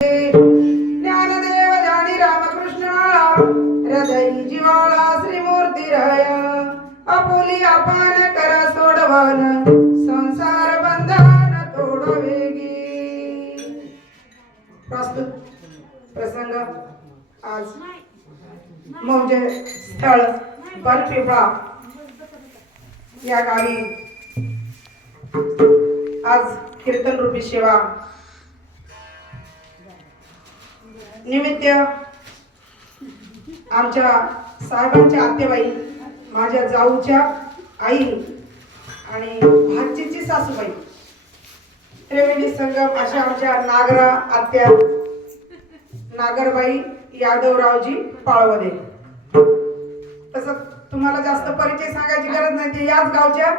ज्ञानदेव जाणी रामकृष्ण हृदय जिवाळा श्रीमूर्ती राय आपुली आपण करा सोडवन संसार बंधन तोडवेगी। प्रस्तुत प्रसंग आज मौजे स्थळ बरपिपळा या गावी आज कीर्तन रूपी सेवा निमित्त आमच्या साहेबांच्या आत्याबाई, माझ्या जाऊच्या आई आणि भाचीची सासूबाई, त्रिवेणी संगम अशा आमच्या नागरा आत्या नागरबाई यादवरावजी पाळवदे। तसं तुम्हाला जास्त परिचय सांगायची गरज नाही, ते याच गावच्या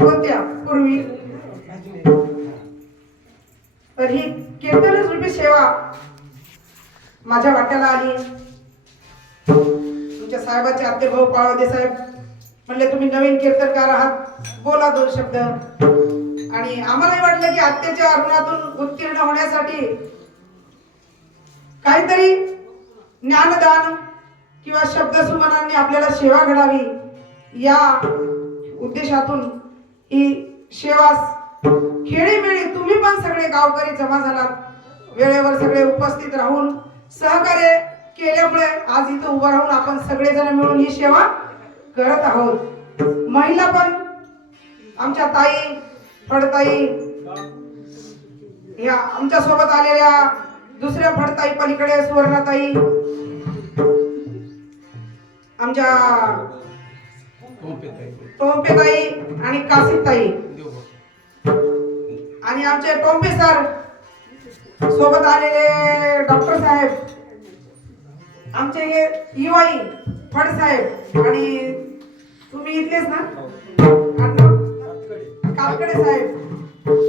होत्या पूर्वी। तर ही कीर्तन रूपी सेवा माझ्या वाट्याला आली। तुमच्या साहेबाचे आत्ते भाऊ पाळवदे साहेब म्हणले तुम्ही नवीन कीर्तनकार आहात, बोला दोन शब्द। आणि आम्हालाही वाटलं की आत्याच्या अरुणातून उत्तीर्ण होण्यासाठी काहीतरी ज्ञानदान किंवा शब्दसुमनांनी आपल्याला सेवा घडावी, या उद्देशातून ही सेवा खेळीमेळी तुम्ही पण सगळे गावकरी जमा झालात, वेळेवर सगळे उपस्थित राहून सहकार्य केल्यामुळे आज इथं उभं राहून आपण सगळेजण मिळून ही सेवा करत आहोत। महिला पण आमच्या ताई फडताई, या आमच्या सोबत आलेल्या दुसऱ्या फडताई पलीकडे सुवर्णाताई, आमच्या टोंपेताई आणि कासिताई, आणि आमचे टोंपे सर सोबत आलेले डॉक्टर साहेब, आमचे हे युवाई फड साहेब, आणि तुम्ही इथलेच ना कातकडे साहेब,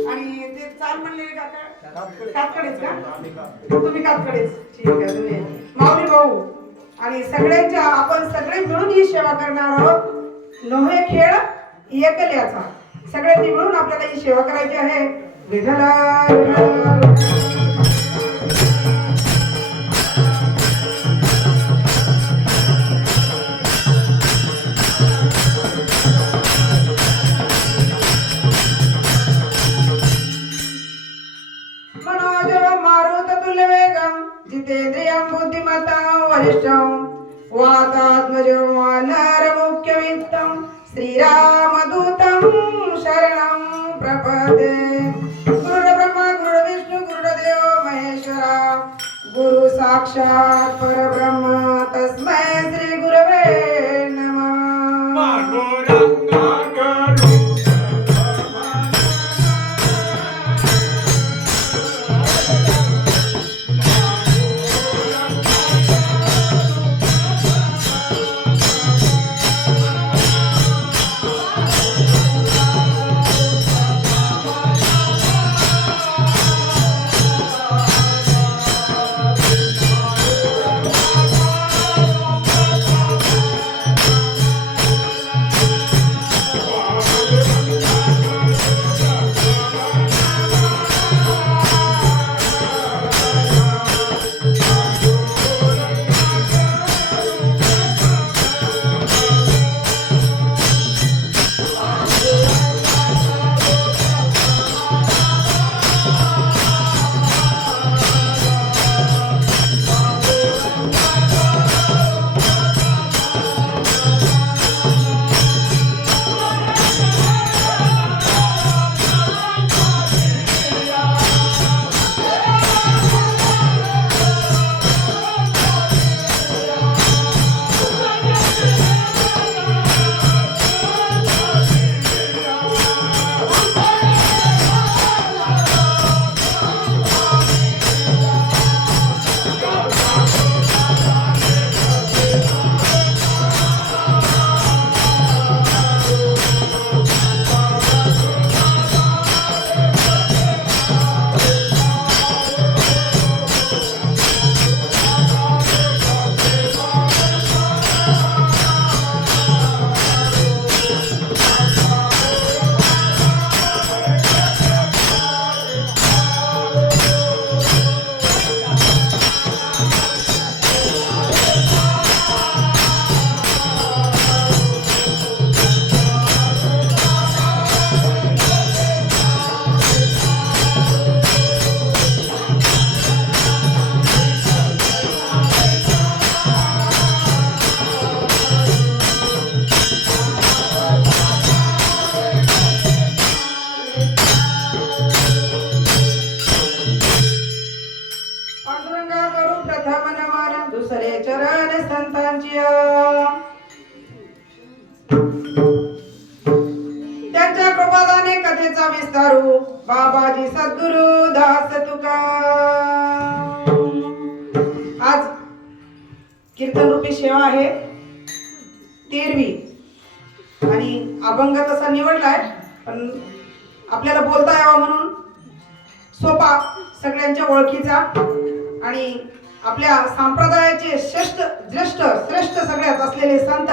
आणि ते चाल म्हणलेले कातकडेच का तुम्ही? कातकडेच, ठीक आहे। तुम्ही माऊली भाऊ आणि सगळ्यांच्या आपण सगळे मिळून ही सेवा करणार आहोत। नव्हे खेळ एकल्याचा, सगळ्यांनी मिळून आपल्याला ही सेवा करायची आहे। विठ्ठला जितेन्द्रियं बुद्धिमतां वरिष्ठं वातात्मजं वानरमुख्यवित्तं श्रीरामदूतं शरणं प्रपदे। गुरुर्ब्रह्मा गुरुर्विष्णु गुरुर्देवो महेश्वरा, गुरु साक्षात् परब्रह्म तस्मै श्री गुरवे नमः। दुसरे चरण संतांची त्यांच्या कृपादाने कथेचा विस्तारू बाबाजी सद्गुरु दास तुका। आज कीर्तन रूपी सेवा आहे 13वी आणि अभंग तसा निवडलाय, पण आपल्याला बोलता यावा म्हणून सोपा, सगळ्यांच्या ओळखीचा आणि आपल्या संप्रदायाचे श्रेष्ठ सगळ्यात असलेले संत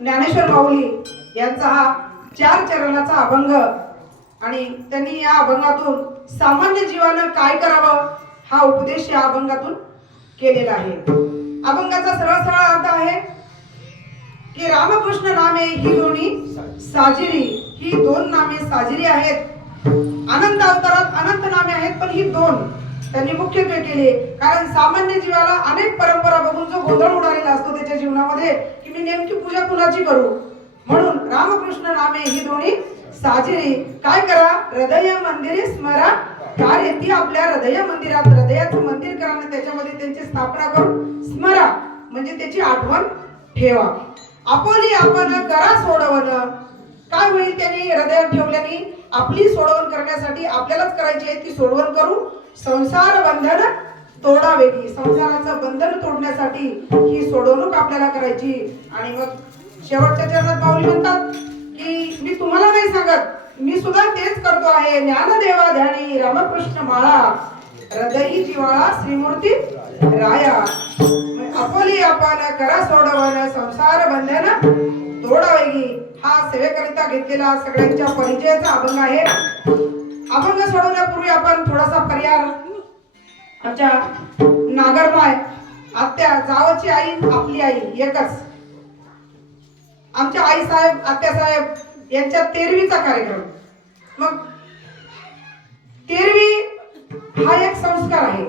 ज्ञानेश्वर माऊली यांचा हा 4 चरणाचा अभंग आणि त्यांनी या अभंगातून सामान्य जीवानं काय करावं हा उपदेश या अभंगातून केलेला आहे। अभंगाचा सरळ अर्थ आहे की रामकृष्ण नामे ही दोन्ही साजिरी, ही 2 नामे साजिरी आहेत। अनंत अवतारात अनंत नामे आहेत, पण ही 2 त्यांनी मुख्यत्वे केले, कारण सामान्य जीवाला अनेक परंपरा बघून जो गोंधळ उडालेला असतो त्याच्या जीवनामध्ये की मी नेमकी पूजा कुणाची करू, म्हणून रामकृष्ण नामे ही दोन्ही साजिरी काय करा, हृदय मंदिरे स्मरा, कार्य ती आपल्या हृदय मंदिरात हृदयाचं मंदिर करा आणि त्याच्यामध्ये त्यांची स्थापना करून स्मरा म्हणजे त्याची आठवण ठेवा। आपोली आपण करा सोडवण, काय होईल त्यांनी हृदयात ठेवल्याने आपली सोडवण करण्यासाठी आपल्यालाच करायची आहे ती सोडवण करू, संसार बंधन तोडावेगी, संसाराचं बंधन तोडण्यासाठी ही सोडवणूक आपल्याला करायची। आणि मग शेवटच्या चरणात माऊली म्हणतात की मी तुम्हाला नाही सांगत, मी सुद्धा तेच करतो आहे, ज्ञानदेवा ध्यानी रामकृष्ण माळा, हृदयी जिवाळा श्रीमूर्ती राया, आपोली आपण करा सोडवण, संसार बंधन तोडावेगी, हा सेवेकरिता घेतलेला सगळ्यांच्या परिचयाचा अभंग आहे। अभंग सोडवण्यापूर्वी आपण थोडासा पर्याय, आमच्या नागरमाय आत्या जावची आई आपली आई एकच, आमच्या आई साहेब आत्या साहेब यांच्या 13वीचा कार्यक्रम। मग 13वी हा एक संस्कार आहे,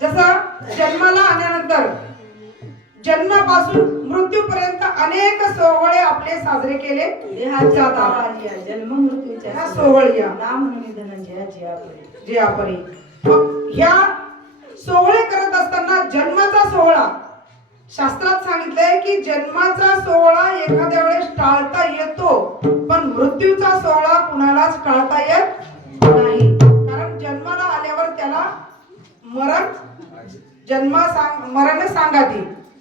जसं जन्माला आल्यानंतर जन्मापासून मृत्यूपर्यंत अनेक सोहळे आपले साजरे केले जातात। जन्म मृत्यूच्या सोहळ्या नाम निधनांच्या जियापरी, ह्या सोहळे करत असताना जन्माचा सोहळा शास्त्रात सांगितलंय की जन्माचा सोहळा एखाद्या वेळेस टाळता येतो, पण मृत्यूचा सोहळा कुणालाच टाळता येत नाही, कारण जन्माला आल्यावर त्याला मरण सांगाते।